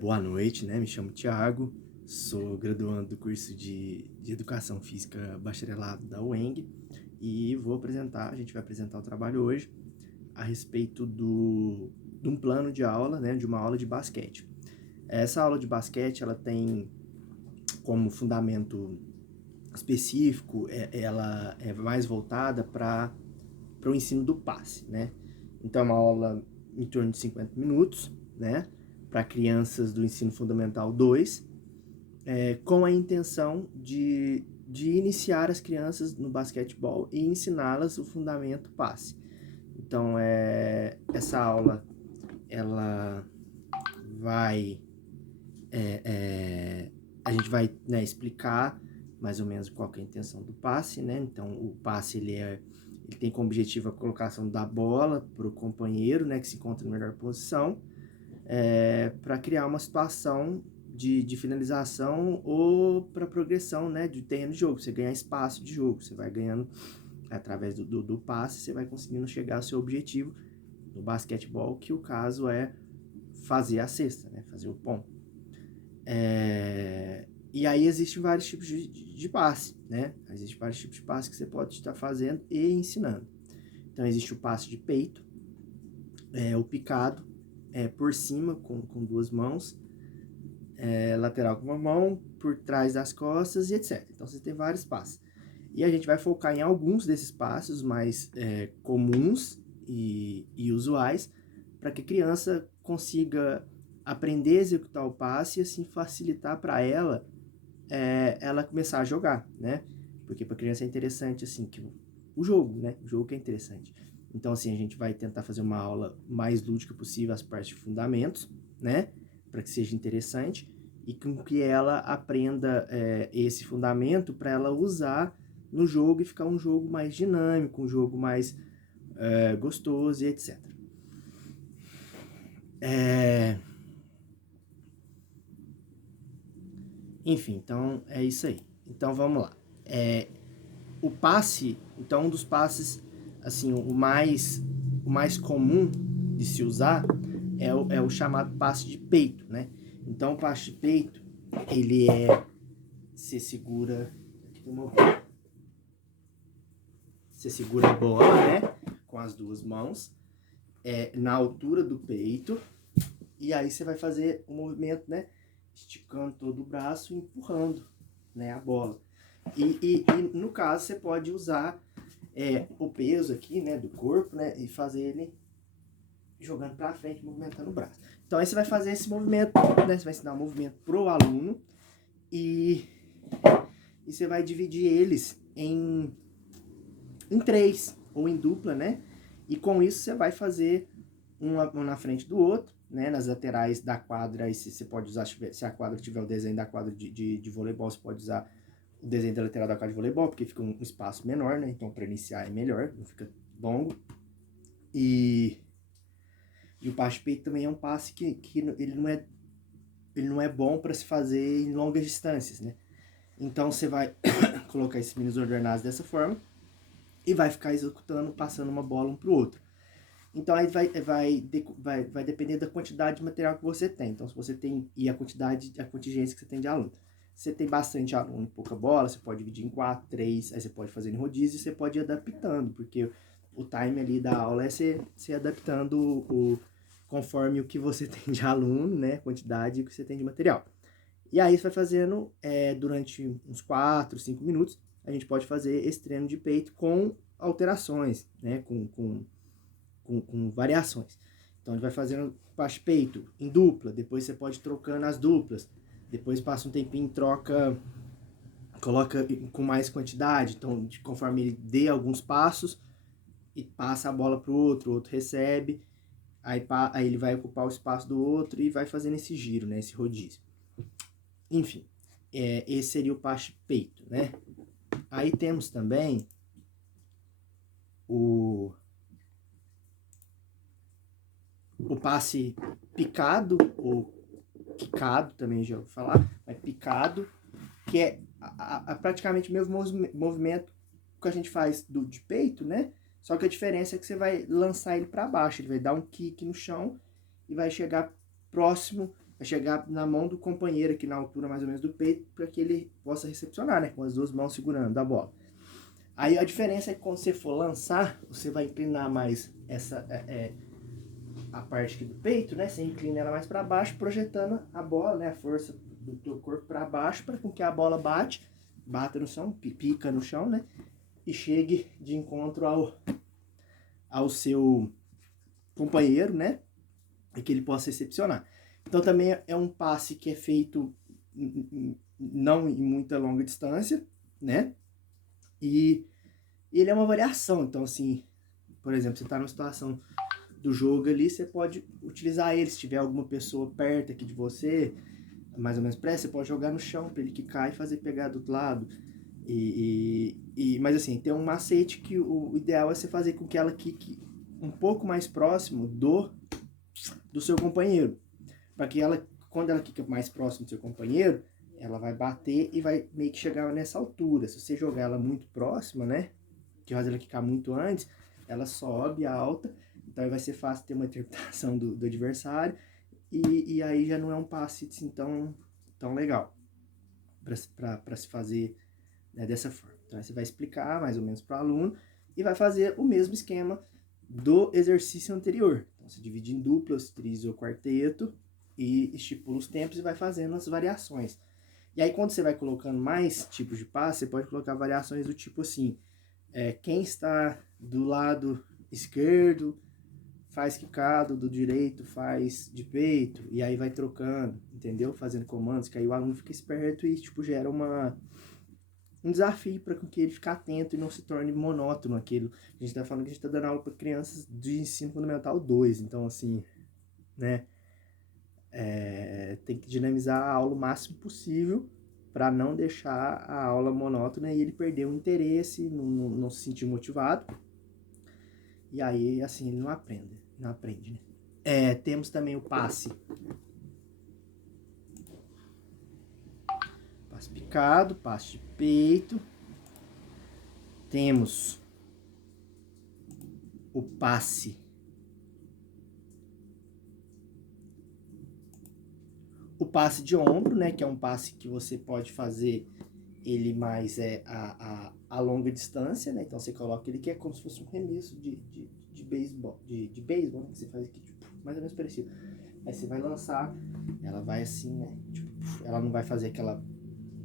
Boa noite, né? Me chamo Thiago, sou graduando do curso de Educação Física Bacharelado da UENG e a gente vai apresentar o trabalho hoje a respeito de um plano de aula, né? De uma aula de basquete. Essa aula de basquete, ela tem como fundamento específico, ela é mais voltada para o ensino do passe, né? Então é uma aula em torno de 50 minutos, né? Para crianças do ensino fundamental 2, com a intenção de iniciar as crianças no basquetebol e ensiná-las o fundamento passe. Então, essa aula, ela vai... a gente vai, né, explicar mais ou menos qual que é a intenção do passe, né? Então, o passe, ele tem como objetivo a colocação da bola para o companheiro, né, que se encontra na melhor posição, para criar uma situação de finalização ou para progressão, né, de terreno de jogo, você ganhar espaço de jogo, você vai ganhando através do passe, você vai conseguindo chegar ao seu objetivo no basquetebol, que o caso é fazer a cesta, né, fazer o ponto. E aí existem vários tipos de passe, né? Existem vários tipos de passe que você pode estar fazendo e ensinando. Então existe o passe de peito, o picado, por cima com duas mãos, lateral com uma mão, por trás das costas e etc. Então você tem vários passos. E a gente vai focar em alguns desses passos mais comuns e usuais, para que a criança consiga aprender a executar o passe e assim facilitar para ela começar a jogar, né? Porque para a criança é interessante assim que o jogo, né? O jogo que é interessante. Então assim, a gente vai tentar fazer uma aula mais lúdica possível, as partes de fundamentos, né? Para que seja interessante e com que ela aprenda esse fundamento para ela usar no jogo e ficar um jogo mais dinâmico, um jogo mais gostoso e etc. Enfim, então é isso aí. Então vamos lá. O passe, então um dos passes, assim, o mais comum de se usar é o chamado passe de peito, né? Então o passe de peito, ele você segura, você segura a bola, né? Com as duas mãos, na altura do peito, e aí você vai fazer um movimento, né? Esticando todo o braço e empurrando, né, a bola. E no caso você pode usar o peso aqui, né, do corpo, né, e fazer ele jogando para frente, movimentando o braço. Então aí você vai fazer esse movimento, né, você vai ensinar o movimento pro aluno e você vai dividir eles em três ou em dupla, né? E com isso você vai fazer um na frente do outro, né? Nas laterais da quadra, aí você pode usar, se a quadra tiver o desenho da quadra de voleibol, você pode usar o desenho da lateral da quadra de voleibol, porque fica um espaço menor, né? Então para iniciar é melhor, não fica longo. E o passe de peito também é um passe que ele não é bom para se fazer em longas distâncias, né? Então você vai colocar esses meninos ordenados dessa forma e vai ficar executando, passando uma bola um pro outro. Então aí vai depender da quantidade de material que você tem. Então se você tem, e a contingência que você tem de aluno. Se você tem bastante aluno e pouca bola, você pode dividir em 4, 3, aí você pode fazer em rodízio e você pode ir adaptando, porque o time ali da aula é você adaptando conforme o que você tem de aluno, né, quantidade que você tem de material. E aí você vai fazendo durante uns 4, 5 minutos, a gente pode fazer esse treino de peito com alterações, né, com variações. Então a gente vai fazendo passe peito em dupla, depois você pode ir trocando as duplas, depois passa um tempinho, troca, coloca com mais quantidade, então conforme ele dê alguns passos e passa a bola para o outro recebe, aí ele vai ocupar o espaço do outro e vai fazendo esse giro, né, esse rodízio. Enfim, esse seria o passe peito, né? Aí temos também o passe picado, ou quicado, também já vou falar, mas picado, que é praticamente o mesmo movimento que a gente faz de peito, né? Só que a diferença é que você vai lançar ele para baixo, ele vai dar um kick no chão e vai chegar próximo vai chegar na mão do companheiro aqui na altura mais ou menos do peito, para que ele possa recepcionar, né? Com as duas mãos segurando a bola. Aí a diferença é que quando você for lançar, você vai inclinar mais a parte aqui do peito, né? Você inclina ela mais para baixo, projetando a bola, né? A força do teu corpo para baixo, para que a bola bata no chão, pica no chão, né? E chegue de encontro ao seu companheiro, né? E que ele possa recepcionar. Então também é um passe que é feito não em muita longa distância, né? E ele é uma variação. Então, assim, por exemplo, você está numa situação do jogo ali, você pode utilizar ele. Se tiver alguma pessoa perto aqui de você, mais ou menos pressa, você pode jogar no chão para ele quicar e fazer pegar do outro lado. Mas assim, tem um macete que o ideal é você fazer com que ela quique um pouco mais próximo do seu companheiro. Para que ela, quando ela quica mais próximo do seu companheiro, ela vai bater e vai meio que chegar nessa altura. Se você jogar ela muito próxima, né? Que faz ela quicar muito antes, ela sobe alta. Então vai ser fácil ter uma interpretação do adversário. E aí já não é um passe assim, tão legal para se fazer, né, dessa forma. Então você vai explicar mais ou menos para o aluno e vai fazer o mesmo esquema do exercício anterior. Então você divide em duplas, tríos ou quarteto e estipula os tempos e vai fazendo as variações. E aí quando você vai colocando mais tipos de passe, você pode colocar variações do tipo assim, quem está do lado esquerdo faz quicado, do direito faz de peito, e aí vai trocando, entendeu? Fazendo comandos, que aí o aluno fica esperto e tipo gera um desafio para que ele fique atento e não se torne monótono aquilo. A gente está falando que a gente está dando aula para crianças de ensino fundamental 2, então assim, né, tem que dinamizar a aula o máximo possível para não deixar a aula monótona e ele perder o interesse, não se sentir motivado, e aí assim ele não aprende, né? Temos também o passe picado, passe de peito. Temos o passe de ombro, né, que é um passe que você pode fazer ele mais a longa distância, né? Então você coloca ele que é como se fosse um remesso de beisebol, de beisebol, né? Que você faz aqui, tipo, mais ou menos parecido. Aí você vai lançar, ela vai assim, né? Tipo, ela não vai fazer aquela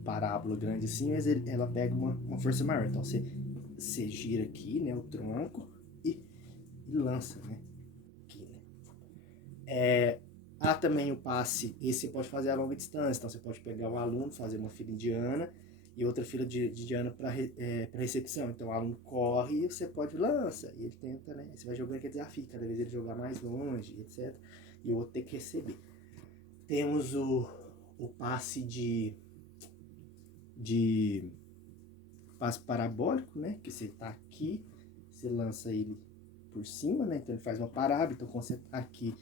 parábola grande assim, mas ela pega uma força maior. Então você gira aqui, né, o tronco e lança, né? Aqui, né? Há também o passe, esse você pode fazer a longa distância, então você pode pegar o aluno, fazer uma fila indiana e outra fila de indiana para recepção. Então o aluno corre e você pode lança, e ele tenta, né? Você vai jogando aquele desafio, cada vez ele jogar mais longe, etc. E o outro tem que receber. Temos o passe de passe parabólico, né? Que você tá aqui, você lança ele por cima, né? Então ele faz uma parábola, então quando você tá aqui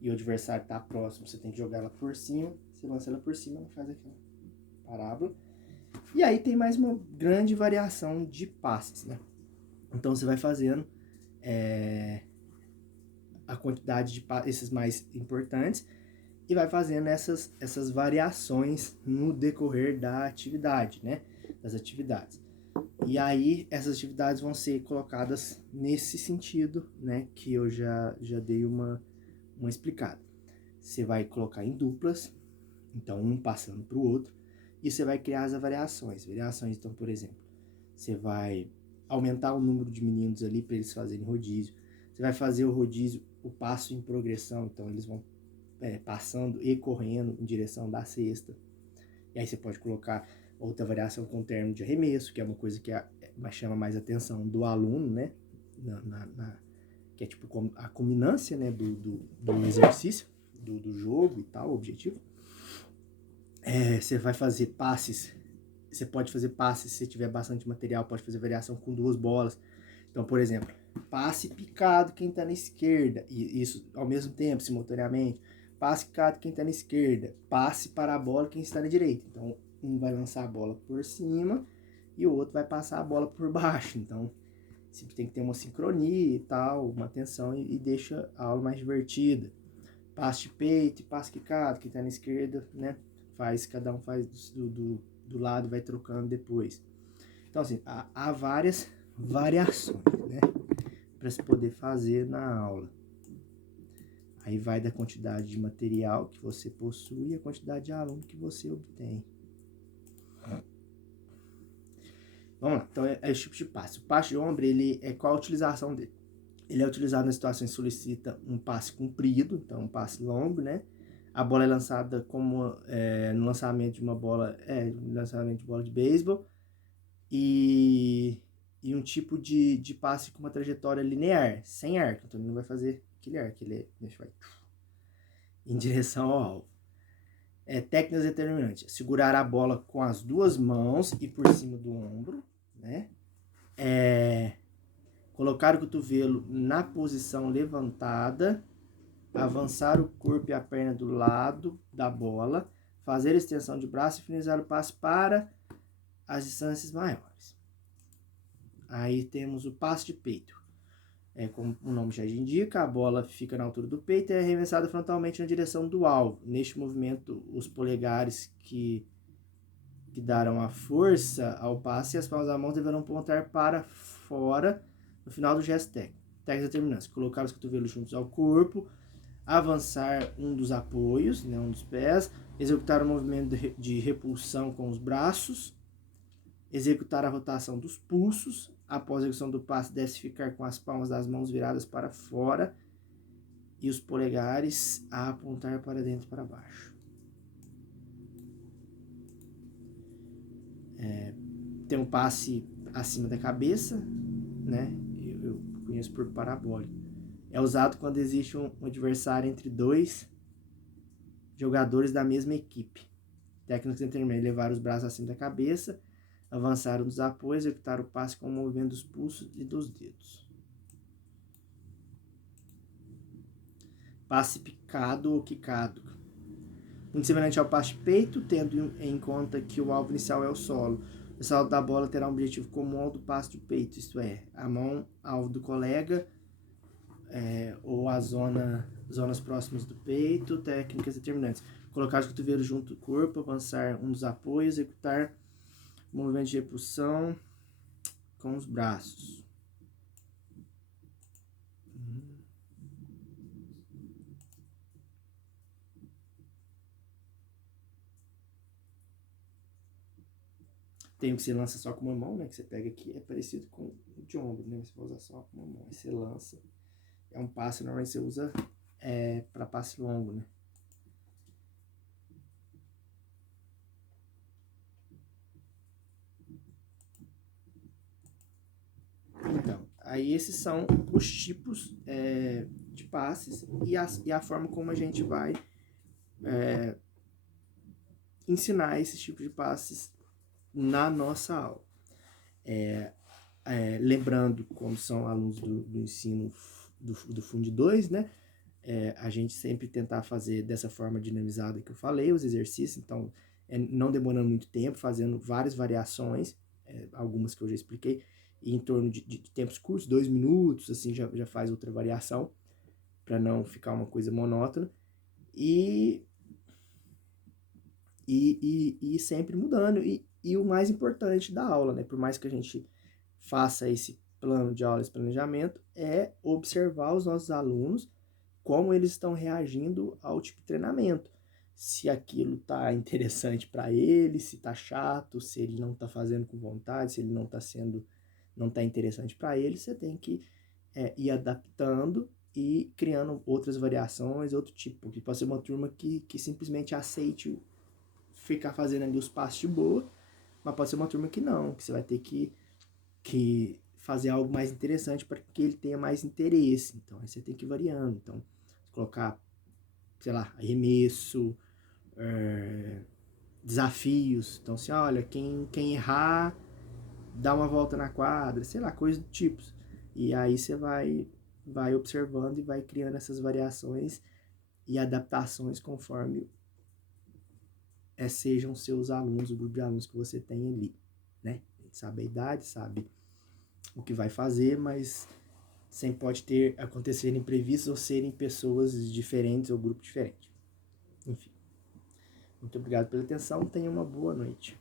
e o adversário tá próximo, você tem que jogar ela por cima, você lança ela por cima, ela faz aquela parábola. E aí tem mais uma grande variação de passes, né? Então você vai fazendo a quantidade de passes, esses mais importantes, e vai fazendo essas variações no decorrer da atividade, né? Das atividades. E aí essas atividades vão ser colocadas nesse sentido, né? Que eu já dei uma explicada. Você vai colocar em duplas, então um passando para o outro, e você vai criar as variações. Variações, então, por exemplo, você vai aumentar o número de meninos ali para eles fazerem rodízio. Você vai fazer o rodízio, o passo em progressão, então eles vão passando e correndo em direção da cesta. E aí você pode colocar outra variação com o termo de arremesso, que é uma coisa que chama mais atenção do aluno, né? Que é tipo a culminância, né, do exercício, do jogo e tal, o objetivo. Você vai fazer passes, você pode fazer passes, se tiver bastante material, pode fazer variação com 2 bolas. Então, por exemplo, passe picado quem está na esquerda, e isso ao mesmo tempo, simultaneamente. Passe picado quem está na esquerda, passe para a bola quem está na direita. Então, um vai lançar a bola por cima e o outro vai passar a bola por baixo. Então, sempre tem que ter uma sincronia e tal, uma atenção, e deixa a aula mais divertida. passe de peito e passe quicado, quem tá na esquerda, né? Cada um faz do lado, vai trocando depois. Então, assim, há várias variações, né? Para se poder fazer na aula. Aí vai da quantidade de material que você possui e a quantidade de aluno que você obtém. Vamos lá, então é o tipo de passe. O passe de ombro, qual a utilização dele? Ele é utilizado nas situações que solicita um passe comprido, então um passe longo, né? A bola é lançada como no lançamento de uma bola, no lançamento de bola de beisebol, e um tipo de passe com uma trajetória linear, sem arco. Então ele não vai fazer aquele arco, ele vai em direção ao alvo. Técnicas determinantes: segurar a bola com as duas mãos e por cima do ombro, né? Colocar o cotovelo na posição levantada, avançar o corpo e a perna do lado da bola, fazer extensão de braço e finalizar o passe para as distâncias maiores. Aí temos o passe de peito. Como o nome já indica, a bola fica na altura do peito e é arremessada frontalmente na direção do alvo. Neste movimento, os polegares que darão a força ao passe e as palmas da mão deverão apontar para fora no final do gesto técnico. Técnicas determinantes: colocar os cotovelos juntos ao corpo, avançar um dos apoios, né, um dos pés, executar o movimento de repulsão com os braços, executar a rotação dos pulsos. Após a execução do passe, deve ficar com as palmas das mãos viradas para fora e os polegares a apontar para dentro e para baixo. Tem um passe acima da cabeça, né? Eu conheço por parabólico. É usado quando existe um adversário entre dois jogadores da mesma equipe. Técnicas intermédias: levar os braços acima da cabeça, avançar um dos apoios, executar o passe com o movimento dos pulsos e dos dedos. Passe picado ou quicado. Muito semelhante ao passe de peito, tendo em conta que o alvo inicial é o solo. O salto da bola terá um objetivo comum ao do passe de peito, isto é, a mão alvo do colega, ou as zonas próximas do peito. Técnicas determinantes: colocar os cotovelos junto do corpo, avançar um dos apoios, executar movimento de repulsão com os braços. Tem o que você lança só com uma mão, né? Que você pega aqui, é parecido com o de ombro, né? Você vai usar só com uma mão. Aí você lança. É um passe, normalmente você usa para passe longo, né? Então, aí esses são os tipos de passes e a forma como a gente vai ensinar esses tipos de passes na nossa aula. Lembrando, como são alunos do ensino do Fundo 2, né? A gente sempre tentar fazer dessa forma dinamizada que eu falei, os exercícios, então não demorando muito tempo, fazendo várias variações, algumas que eu já expliquei, e em torno de tempos curtos, 2 minutos, assim, já faz outra variação, para não ficar uma coisa monótona, e sempre mudando, e o mais importante da aula, né, por mais que a gente faça esse plano de aula, esse planejamento, é observar os nossos alunos, como eles estão reagindo ao tipo de treinamento. Se aquilo tá interessante para ele, se tá chato, se ele não tá fazendo com vontade, se ele não tá interessante para ele, você tem que ir adaptando e criando outras variações, outro tipo. Porque pode ser uma turma que simplesmente aceite ficar fazendo ali os passos de boa, mas pode ser uma turma que não, que você vai ter que fazer algo mais interessante para que ele tenha mais interesse. Então, aí você tem que ir variando. Então, colocar, sei lá, arremesso, desafios. Então, assim, olha, quem errar, dá uma volta na quadra, sei lá, coisas do tipo. E aí você vai observando e vai criando essas variações e adaptações conforme sejam seus alunos, o grupo de alunos que você tem ali, né? A gente sabe a idade, sabe o que vai fazer, mas sempre pode ter acontecer imprevistos ou serem pessoas diferentes ou grupo diferente. Enfim. Muito obrigado pela atenção. Tenha uma boa noite.